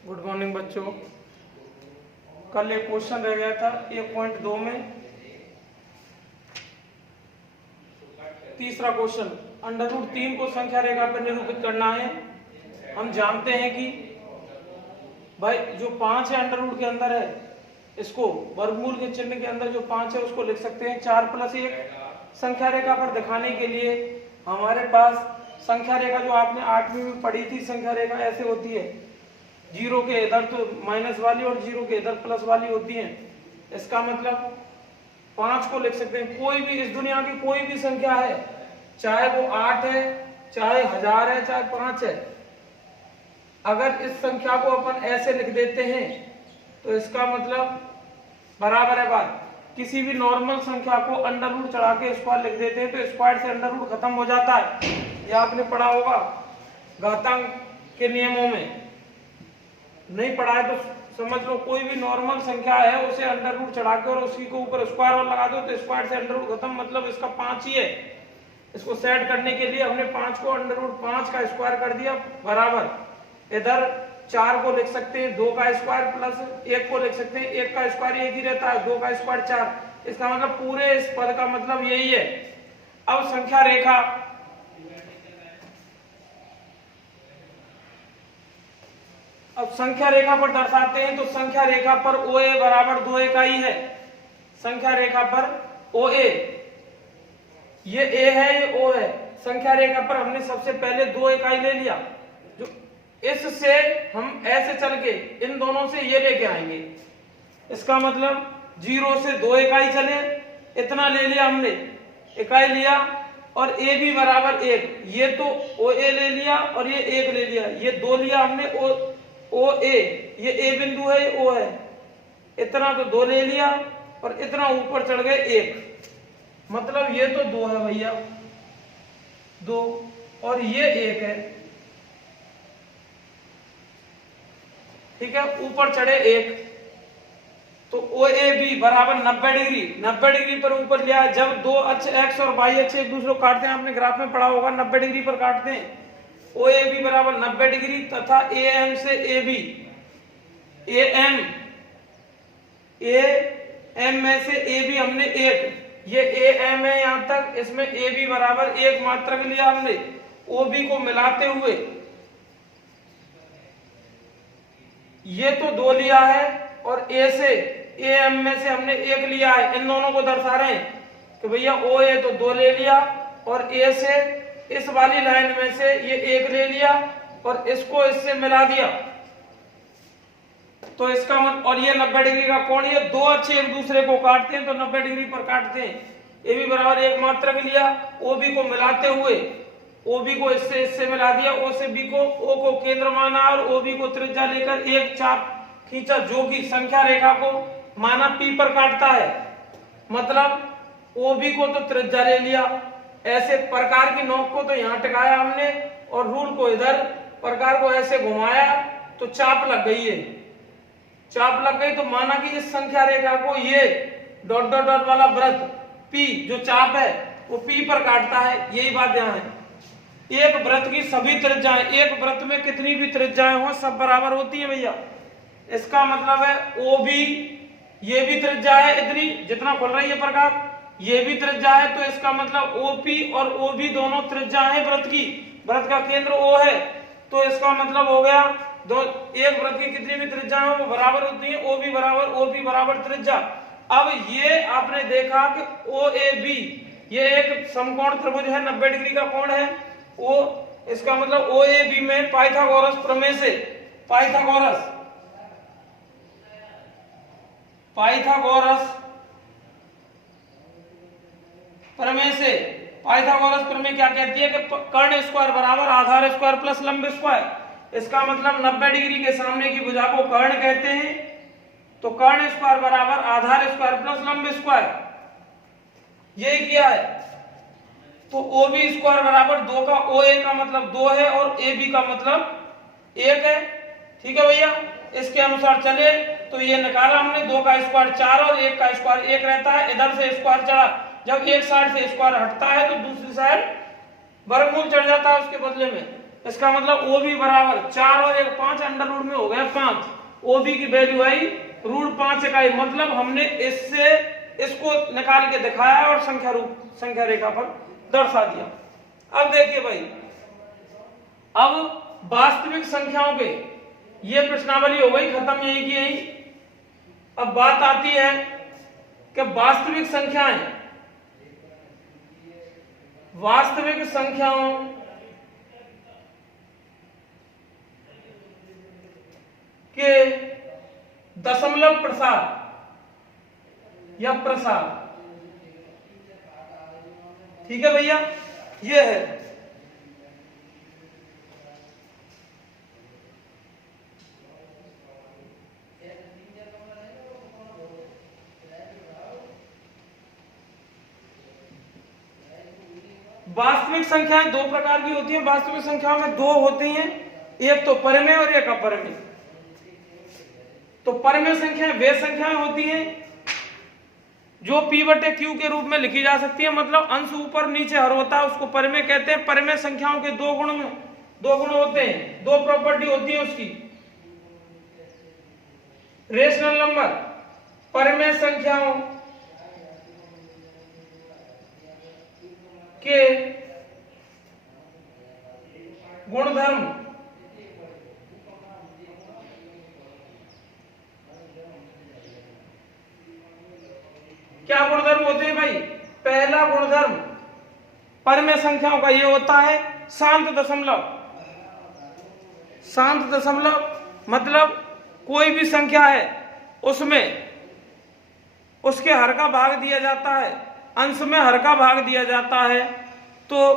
Good morning बच्चों। कल एक क्वेश्चन रह गया था 1.2 में, तीसरा क्वेश्चन, √3 को संख्या रेखा पर निरूपित करना है। हम जानते हैं कि भाई जो 5 है अंडर रूट के अंदर है, इसको वर्गमूल के चिन्ह के अंदर जो 5 है उसको लिख सकते हैं 4+1। संख्या रेखा पर दिखाने के लिए हमारे पास संख्या रेखा जो आपने 8वीं में पढ़ी थी, संख्या रेखा ऐसे होती है, 0 के इधर तो माइनस वाली और 0 के इधर प्लस वाली होती है। इसका मतलब 5 को लिख सकते हैं, कोई भी इस दुनिया की कोई भी संख्या है, चाहे वो 8 है, चाहे 1000 है, चाहे 5 है, अगर इस संख्या को अपन ऐसे लिख देते हैं तो इसका मतलब बराबर है बात। किसी भी नॉर्मल संख्या को अंडर रूट चढ़ा के स्क्वायर लिख देते हैं तो स्क्वायर से अंडर रूट खत्म हो जाता है। यह आपने पढ़ा होगा घातांक के नियमों में, नहीं पढ़ा है तो समझ लो कोई भी नॉर्मल संख्या है उसे अंडर रूट चढ़ा के और उसी के ऊपर स्क्वायर और लगा दो तो स्क्वायर से अंडर रूट खत्म, मतलब इसका 5 ही है। इसको सेट करने के लिए हमने 5 को अंडर रूट 5 का स्क्वायर कर दिया बराबर, इधर 4 को लिख सकते हैं 2 का स्क्वायर प्लस 1 को लिख सकते हैं 1 का स्क्वायर 1 ही रहता है, 2 का स्क्वायर 4। इसका मतलब पूरे इस पद का मतलब यही है। अब संख्या रेखा पर दर्शाते हैं तो संख्या रेखा पर OA बराबर 2 इकाई है। संख्या रेखा पर OA, ये A है ये O है। संख्या रेखा पर हमने सबसे पहले 2 इकाई ले लिया, जो इससे हम ऐसे चल के इन दोनों से ये लेके आएंगे। इसका मतलब 0 से 2 इकाई चले, इतना ले लिया हमने, इकाई लिया, और A भी बराबर 1, ये तो OA ले लिया और ये 1 ले लिया, ये 2 लिया हमने OA, ये A बिंदु है ये O है, इतना तो 2 ले लिया और इतना ऊपर चढ़ गए 1, मतलब ये तो 2 है भैया 2 और ये 1 है, ठीक है, ऊपर चढ़े 1 तो OAB बराबर 90 डिग्री, 90 डिग्री पर ऊपर लिया। जब दो अक्ष x और y अक्ष एक दूसरे को काटते हैं, आपने ग्राफ में पढ़ा होगा 90 डिग्री पर काटते हैं, OAB बराबर 90 डिग्री तथा AM से AB, AM में से AB हमने 1, ये AM है यहां तक, इसमें AB बराबर 1 मात्रक लिया हमने, OB को मिलाते हुए ये तो 2 लिया है और A से AM में से हमने 1 लिया है। इन दोनों को दर्शा रहे हैं कि भैया OA तो 2 ले लिया और A से इस वाली लाइन में से ये 1 ले लिया और इसको इससे मिला दिया, तो इसका मतलब, और ये 90 डिग्री का कोण, ये दो अक्ष एक दूसरे को काटते हैं तो 90 डिग्री पर काटते हैं। AB बराबर 1 मात्रक लिया, OB को मिलाते हुए OB को इससे मिला दिया, O से B को, O को केंद्र माना और OB को त्रिज्या लेकर एक चाप खींचा, जो कि संख्या रेखा को माना P पर काटता है। मतलब OB को तो त्रिज्या ले लिया, ऐसे प्रकार की नोक को तो यहाँ टिकाया हमने और रूल को इधर प्रकार को ऐसे घुमाया तो चाप लग गई है, चाप लग गई तो माना कि इस संख्या रेखा को ये डॉट डॉट डॉट वाला वृत्त P जो चाप है वो P पर काटता है। यही बात यहाँ है, एक वृत्त की सभी त्रिज्याएं, एक वृत्त में कितनी भी त्रिज्याएं हो सब बराबर होती है भैया। इसका मतलब है OB, ये भी त्रिज्या है इतनी जितना खुल रही है प्रकार, ये भी त्रिज्या है, तो इसका मतलब OP और OB दोनों त्रिज्या है वृत्त की, वृत्त का केंद्र O है, तो इसका मतलब हो गया दो, एक वृत्त की कितनी भी त्रिज्याएं हो वो बराबर होती है, OB बराबर OP बराबर त्रिज्या। अब ये आपने देखा कि OAB ये एक समकोण त्रिभुज है, 90 डिग्री का कोण है, इसका मतलब OAB में पाइथागोरस प्रमेय से, पाइथागोरस प्रमेय से, पाइथागोरस प्रमेय क्या कहती है कि कर्ण स्क्वायर बराबर आधार स्क्वायर प्लस लंब स्क्वायर। इसका मतलब 90 डिग्री के सामने की भुजा को कर्ण कहते हैं, तो कर्ण स्क्वायर बराबर आधार स्क्वायर प्लस लंब स्क्वायर, यही किया है। तो OB स्क्वायर बराबर 2 का OA का मतलब 2 है और AB का मतलब 1 है, ठीक है भैया। इसके अनुसार चले तो ये निकाला हमने, 2 का स्क्वायर 4 और 1 का स्क्वायर 1 रहता है, इधर से स्क्वायर चढ़ा, जब एक साइड से स्क्वायर हटता है तो दूसरी साइड वर्गमूल चढ़ जाता है उसके बदले में, इसका मतलब ओ बी बराबर 4 और 1 5 अंडर रूट में हो गया 5। ओ बी की वैल्यू आई √5 इकाई। मतलब हमने इससे इसको निकाल के दिखाया और संख्या रेखा पर दर्शा दिया। अब देखिए भाई, अब वास्तविक संख्याओं के ये प्रश्नावली हो गई खत्म, यही की यही। अब बात आती है कि वास्तविक संख्याओं के दशमलव प्रसार या प्रसार। ठीक है भैया, ये है। वास्तविक संख्याएं दो प्रकार की होती हैं। वास्तविक संख्याओं में दो होती हैं, एक तो परिमेय और एक अपरिमेय। तो परिमेय संख्याएं वे संख्याएं होती हैं जो p/q के रूप में लिखी जा सकती है। मतलब अंश ऊपर नीचे हर होता है, उसको परिमेय कहते हैं। परिमेय संख्याओं के दो गुण होते हैं, दो प्रॉपर्टी होती है उसकी। रेशनल नंबर, परिमेय संख्याओं के गुणधर्म क्या गुणधर्म होते हैं भाई? पहला गुणधर्म परिमेय संख्याओं का ये होता है शांत दशमलव। शांत दशमलव मतलब कोई भी संख्या है उसमें उसके हर का भाग दिया जाता है, अंश में हर का भाग दिया जाता है, तो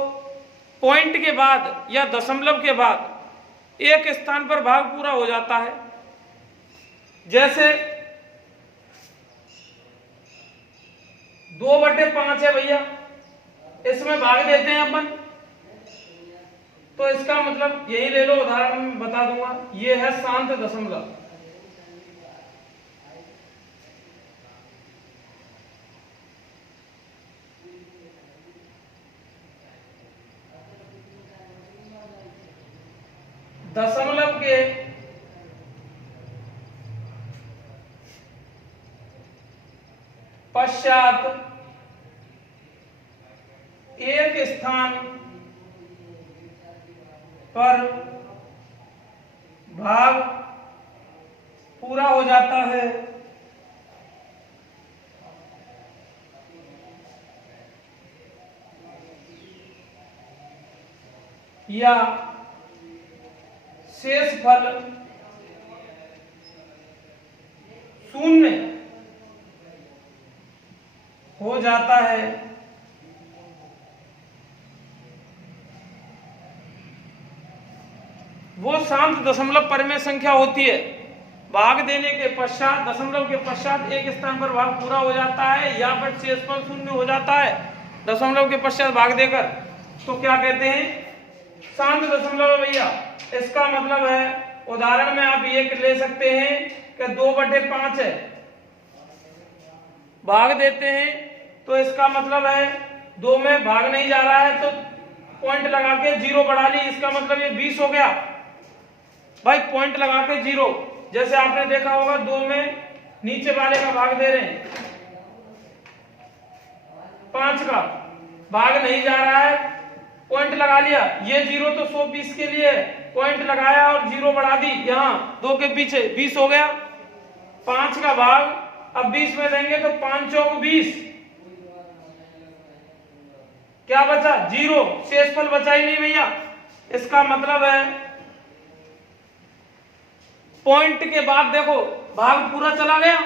पॉइंट के बाद या दशमलव के बाद एक स्थान पर भाग पूरा हो जाता है। जैसे 2/5 है भैया, इसमें भाग देते हैं अपन, तो इसका मतलब यही ले लो, उदाहरण में बता दूंगा, ये है शांत दशमलव। दशमलव के पश्चात एक स्थान पर भाग पूरा हो जाता है, या शेषफल 0 हो जाता है, वो शांत दशमलव परिमेय संख्या होती है। भाग देने के पश्चात, दशमलव के पश्चात एक स्थान पर भाग पूरा हो जाता है या फिर शेषफल 0 हो जाता है दशमलव के पश्चात भाग देकर, तो क्या कहते हैं? शांत दशमलव है भैया। इसका मतलब है, उदाहरण में आप ये ले सकते हैं कि 2/5 है, भाग देते हैं तो इसका मतलब है 2 में भाग नहीं जा रहा है, तो पॉइंट लगा के 0 बढ़ा ली, इसका मतलब ये 20 हो गया भाई। पॉइंट लगा के 0, जैसे आपने देखा होगा 2 में नीचे वाले का भाग दे रहे हैं, 5 का भाग नहीं जा रहा है, पॉइंट लगा लिया, ये 0 तो 120 के लिए पॉइंट लगाया और 0 बढ़ा दी, यहां 2 के पीछे 20 हो गया। 5 का भाग अब 20 में देंगे तो 5 चौक 20, क्या बचा? 0, शेषफल बचा ही नहीं भैया। इसका मतलब है पॉइंट के बाद देखो भाग पूरा चला गया,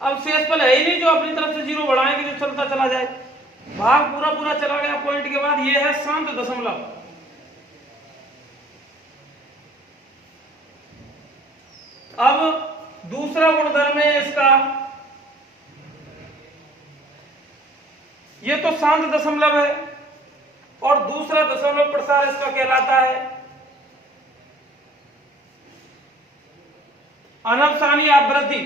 अब शेषफल है ही नहीं जो अपनी तरफ से 0 बढ़ाएंगे जो चलता चला जाए, भाग पूरा चला गया पॉइंट के बाद। ये है शांत दशमलव। अब दूसरा गुणधर्म है इसका, ये तो शांत दशमलव है, और दूसरा दशमलव प्रसार इसका कहलाता है अनवसानी आवृत्ति।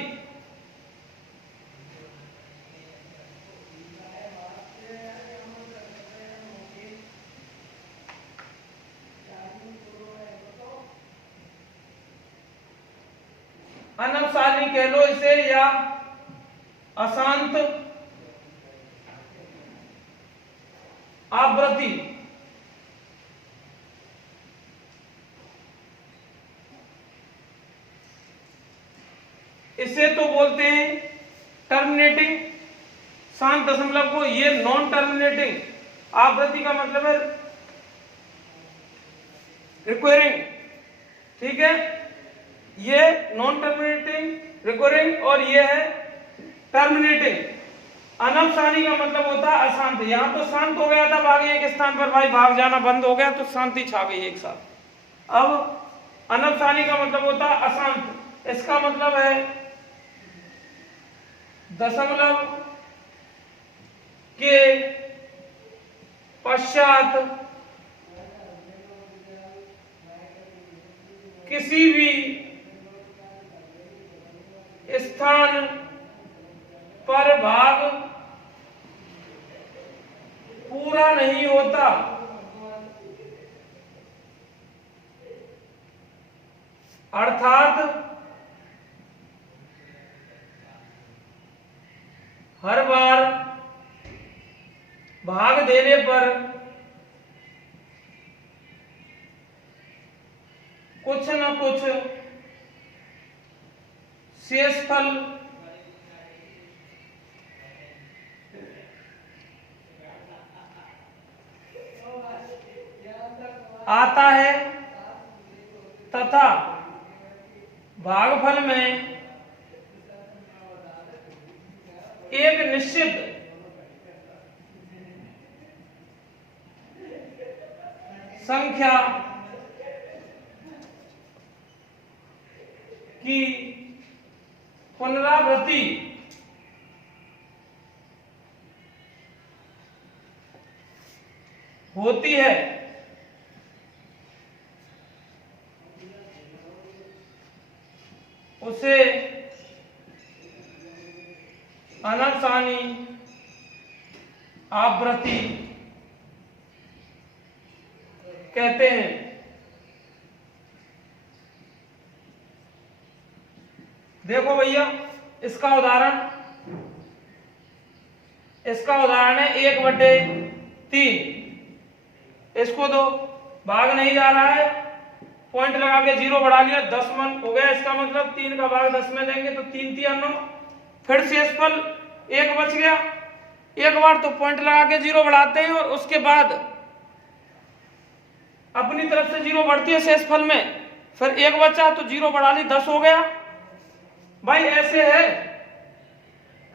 अनवसानी कह लो इसे या अशांत आवृत्ति, इसे तो बोलते हैं टर्मिनेटिंग शांत दशमलव को। ये नॉन टर्मिनेटिंग आवृत्ति का मतलब है रिक्वेरिंग, ठीक है। ये नॉन टर्मिनेटिंग रिक्वेरिंग और ये है टर्मिनेटिंग। अनवसानी का मतलब होता है अशांत। यहां तो शांत हो गया था, भाग एक स्थान पर भाई भाग जाना बंद हो गया तो शांति छा गई एक साथ। अब अनवसानी का मतलब होता है अशांत। इसका मतलब है दशमलव के पश्चात किसी भी स्थान पर भाग पूरा नहीं होता, अर्थात हर बार भाग देने पर कुछ न कुछ शेषफल आता है तथा भागफल में एक निश्चित संख्या की पुनरावृत्ति होती है। उसे अनवसानी आवृत्ति कहते हैं। देखो भैया इसका उदाहरण है 1/3। इसको दो, भाग नहीं जा रहा है, पॉइंट लगा के 0 बढ़ा लिया, 10 मन हो गया। इसका मतलब 3 का भाग 10 में देंगे तो 3 3 9, फिर शेषफल 1 बच गया। एक बार तो पॉइंट लगा के 0 बढ़ाते हैं और उसके बाद अपनी तरफ से 0 बढ़ती है शेषफल में, फिर 1 बचा तो 0 बढ़ा ली, 10 हो गया। भाई ऐसे है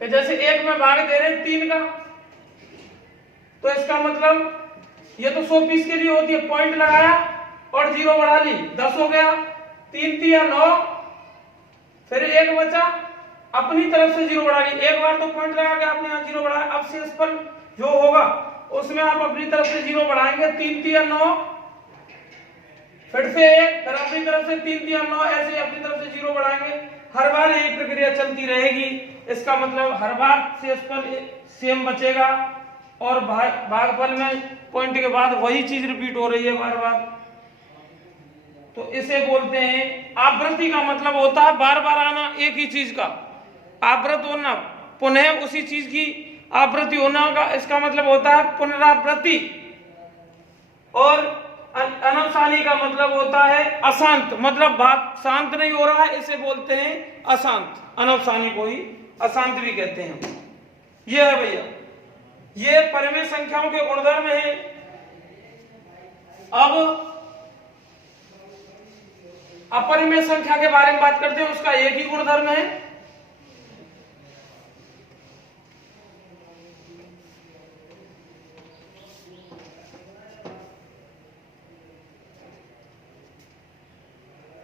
कि जैसे 1 में भाग दे रहे हैं 3 का, तो इसका मतलब ये तो 100 पीस के लिए होती है, पॉइंट लगाया और 0 बढ़ा ली, 10 हो गया। 3 3 9, फिर 1 बचा, अपनी तरफ से 0 बढ़ा ली। एक बार तो पॉइंट लगा के आपने यहाँ 0 बढ़ाया, अब शेषफल जो होगा उसमें आप अपनी तरफ से 0 बढ़ाएंगे। 3 3 9, फिर से 1, फिर अपनी तरफ से 3 3 9, ऐसे अपनी तरफ से 0 बढ़ाएंगे। हर बार यही प्रक्रिया चलती रहेगी। इसका मतलब हर बार शेषफल सेम बचेगा और भागफल में पॉइंट के बाद वही चीज रिपीट हो रही है बार बार। तो इसे बोलते हैं आवृत्ति। का मतलब होता है बार बार आना एक ही चीज का, आवृत होना, पुनः उसी चीज की आवृत्ति होना का इसका मतलब होता है पुनरावृत्ति। और अनवसानी का मतलब होता है अशांत, मतलब भाग शांत नहीं हो रहा है, इसे बोलते हैं अशांत। अनवसानी को ही अशांत भी कहते हैं। यह है भैया, ये परिमेय संख्याओं के गुणधर्म हैं। अब अपरिमेय संख्या के बारे में बात करते हैं, उसका एक ही गुणधर्म है,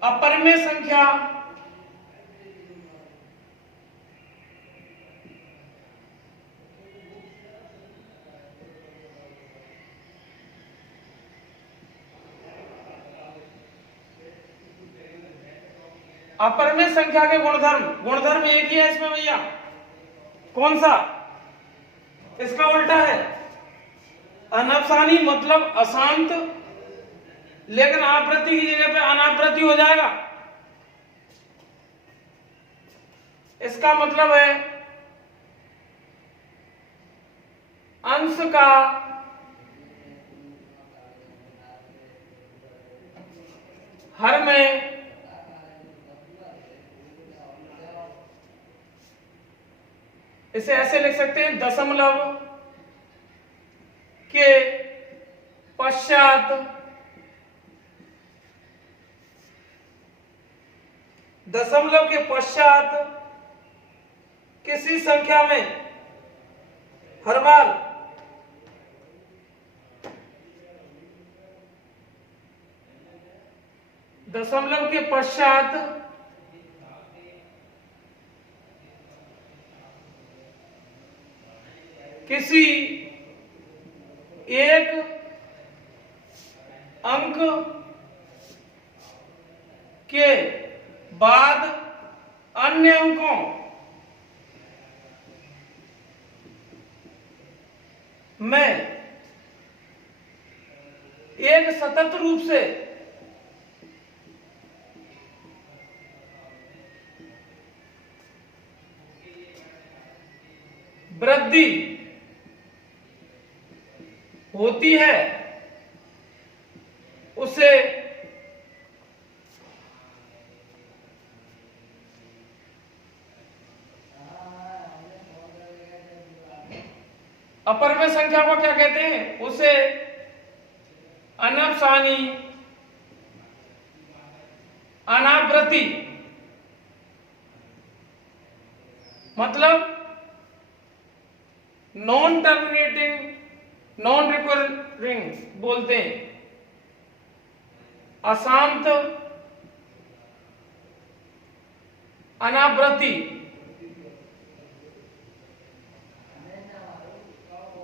अपरिमेय संख्या अपरिमेय संख्या के गुणधर्म एक ही है इसमें भैया। कौन सा? इसका उल्टा है। अनवसानी मतलब अशांत, लेकिन आवृत्ति की जगह पे अनावृत्ति हो जाएगा। इसका मतलब है अंश का हर में इसे ऐसे लिख सकते हैं, दशमलव के पश्चात किसी संख्या में हर बार दशमलव के पश्चात किसी एक अंक के बाद अन्य अंकों में एक सतत रूप से वृद्धि होती है उसे अपरमेय संख्या को क्या कहते हैं? उसे अनपसानी अनावृत्ति, मतलब नॉन टर्मिनेटिंग नॉन रिकरिंग बोलते हैं, अशांत अनावृत्ति,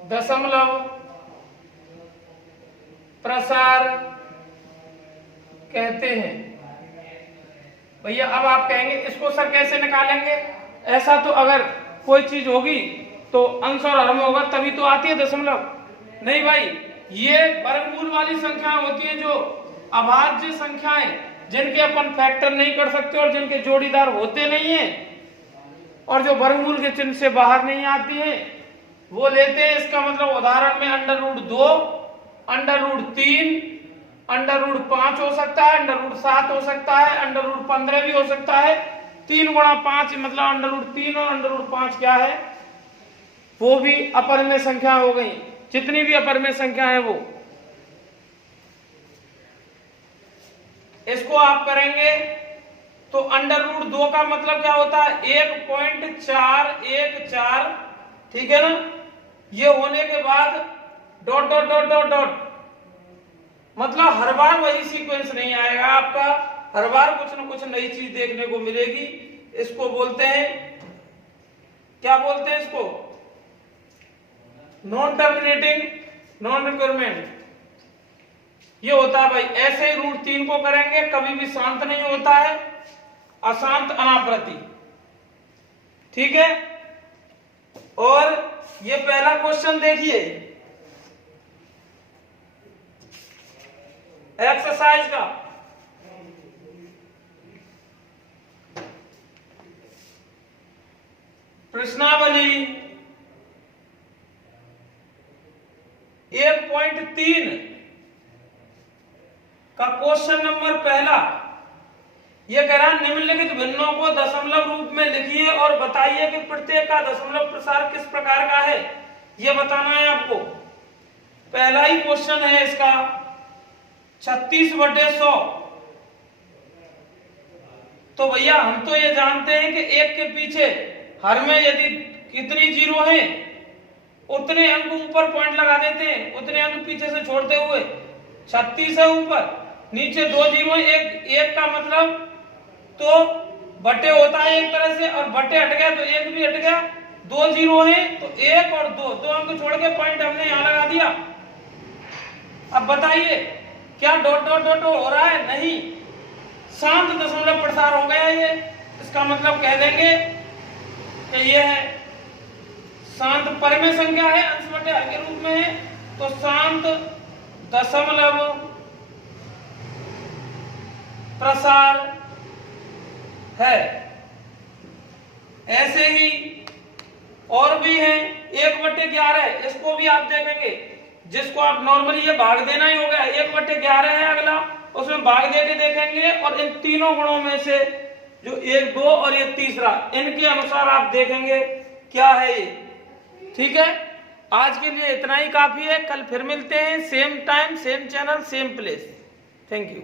दशमलव प्रसार कहते हैं। भैया अब आप कहेंगे इसको सर कैसे निकालेंगे? ऐसा तो अगर कोई चीज होगी तो अंश और हर में होगा तभी तो आती है दशमलव। नहीं भाई, ये वर्गमूल वाली संख्याएं होती हैं जो अभाज्य संख्याएं जिनके अपन फैक्टर नहीं कर सकते और जिनके जोड़ीदार होते नहीं हैं और जो वर्गमूल के चिन्ह से बाहर नहीं आती हैं वो लेते हैं। इसका मतलब उदाहरण में √2, √3, √5 हो सकता है, √7 हो सकता है, √15 भी हो सकता है। 3 गुणा 5 मतलब √3 और √5 क्या है? वो भी अपरिमेय संख्या हो गई। जितनी भी अपरिमेय संख्या है वो, इसको आप करेंगे तो √2 का मतलब क्या होता है? 1.414, ठीक है ना? ये होने के बाद dot dot dot dot dot, मतलब हर बार वही सीक्वेंस नहीं आएगा आपका, हर बार कुछ न कुछ नई चीज देखने को मिलेगी। इसको बोलते हैं, क्या बोलते हैं इसको? Non terminating non requirement. ये होता है भाई। ऐसे ही √3 को करेंगे, कभी भी शांत नहीं होता है, अशांत अनावृत्ति, ठीक है। और ये पहला क्वेश्चन देखिए एक्सरसाइज का। प्रश्नावली 1.3 का क्वेश्चन नंबर पहला ये कह रहा है, निम्नलिखित भिन्नों को दशमलव रूप में लिखिए और बताइए कि प्रत्येक का दशमलव प्रसार किस प्रकार का है। ये बताना है आपको। पहला ही क्वेश्चन है इसका 36/100। तो भैया हम तो ये जानते हैं कि एक के पीछे हर में यदि कितनी जीरो है उतने अंक ऊपर पॉइंट लगा देते हैं, उतने अंक पीछे से छोड़ते हुए। 36 है ऊपर, नीचे 2 जीरो, एक का मतलब तो बटे होता है एक तरह से, और बटे हट गया तो एक भी हट गया। 2 जीरो है तो 1 और 2 अंक छोड़ के पॉइंट हमने यहां लगा दिया। अब बताइए क्या डॉट डॉट डॉट हो रहा है? नहीं, शांत दशमलव प्रसार हो गया ये। इसका मतलब कह देंगे कि ये है शांत परिमेय संख्या है, अंश बटे हर के रूप में है, तो शांत दशमलव प्रसार है। ऐसे ही और भी हैं 1/11, इसको भी आप देखेंगे, जिसको आप नॉर्मली ये भाग देना ही हो गया, 1/11 है अगला, उसमें भाग दे के देखेंगे और इन तीनों गुणों में से जो 1, 2 और ये तीसरा, इनके अनुसार आप देखेंगे क्या है ये। ठीक है, आज के लिए इतना ही काफी है। कल फिर मिलते हैं, same time, same channel, same place. Thank you.